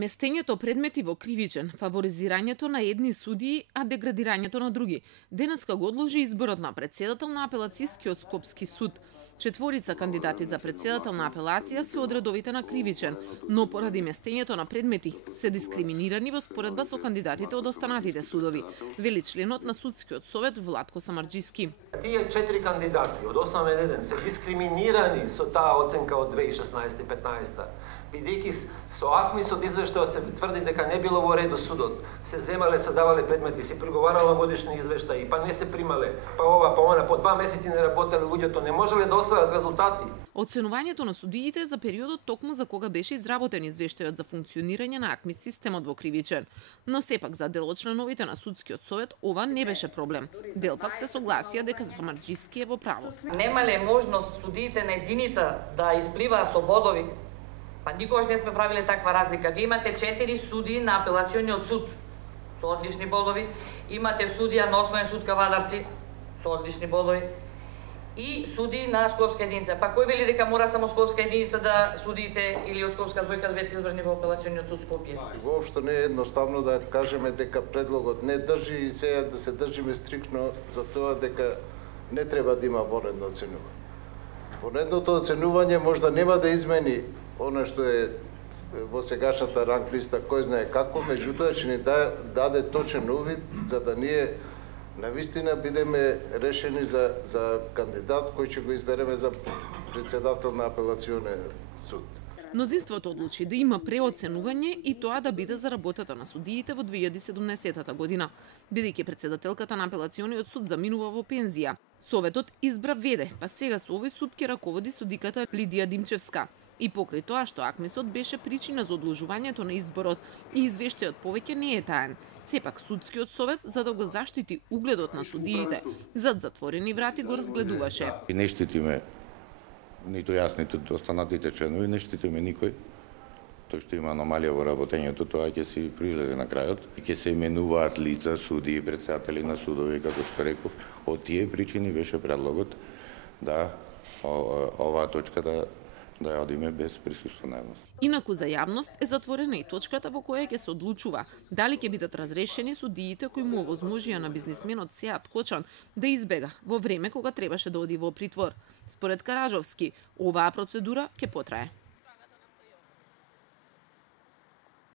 Местењето предмети во кривичен, фаворизирањето на едни судии, а деградирањето на други. Денеска го одложи изборот на председател на апелацијскиот Скопски суд. Четворица кандидати за председател на апелација се од редовите на кривичен, но поради местењето на предмети се дискриминирани во споредба со кандидатите од останатите судови, вели членот на судскиот совет Владко Самарџиски. Тие 4 кандидати од основен еден се дискриминирани со таа оценка од 2016-15, бидејќи со АКМИСот извештајот се тврди дека не било во редо судот, се земале, се давале предмети, се приговарало годишни извештаи, па не се примале, па ова, па она, по 2 месеци не работеле луѓето, не можеле да остварат резултати. Оценувањето на судиите за периодот токму за кога беше изработен извештајот за функционирање на АКМИС системот во кривичен, но сепак за дел од членовите на судскиот совет ова не беше проблем. Дел пак се согласија дека Самарџиски е во право. Немале можност судиите на единица да испливаат со бодови. Па никогаш не сме правиле таква разлика. Ви имате 4 судии на апелациониот суд со одлични бодови, имате судија на основен суд Кавадарци со одлични бодови и судии на Скопска единица. Па кој вели дека мора само Скопска единица да судиите или од Скопска двојка да бидат избрани во апелациониот суд Скопје? Воопшто не е едноставно да кажеме дека предлогот не држи и сега да се држиме стрикно за тоа дека не треба да има вонедно оценување. Вонедното оценување можда нема да измени она што е во сегашната ранг листа, кој знае како, меѓутоа ќе ни даде точен увид за да ние навистина бидеме решени за кандидат кој ќе го избереме за председател на апелационен суд. Мнозинството одлучи да има преоценување и тоа да биде за работата на судиите во 2017 година, бидејќи председателката на апелациониот суд заминува во пензија. Советот избра веде, па сега со овој суд ќе раководи судиката Лидија Димчевска. И покрај тоа што АКМИСот беше причина за одложувањето на изборот и извештајот повеќе не е таен, сепак судскиот совет, за да го заштити угледот на судиите, зад затворени врати го разгледуваше. И не штитиме ниту јас, ниту останатите членови, не штитиме никој. Тој што има аномалија во работењето, тоа ќе се произлезе на крајот. И ќе се именуваат лица, судии, председатели на судови, како што реков. Од тие причини беше предлогот да оваа точка да ја одиме без присуство на јавност. Инаку за јавност е затворена и точката во која ќе се одлучува дали ќе бидат разрешени судиите кои му овозможија на бизнисменот Сеат Кочан да избега во време кога требаше да оди во притвор. Според Караджовски, оваа процедура ќе потрае.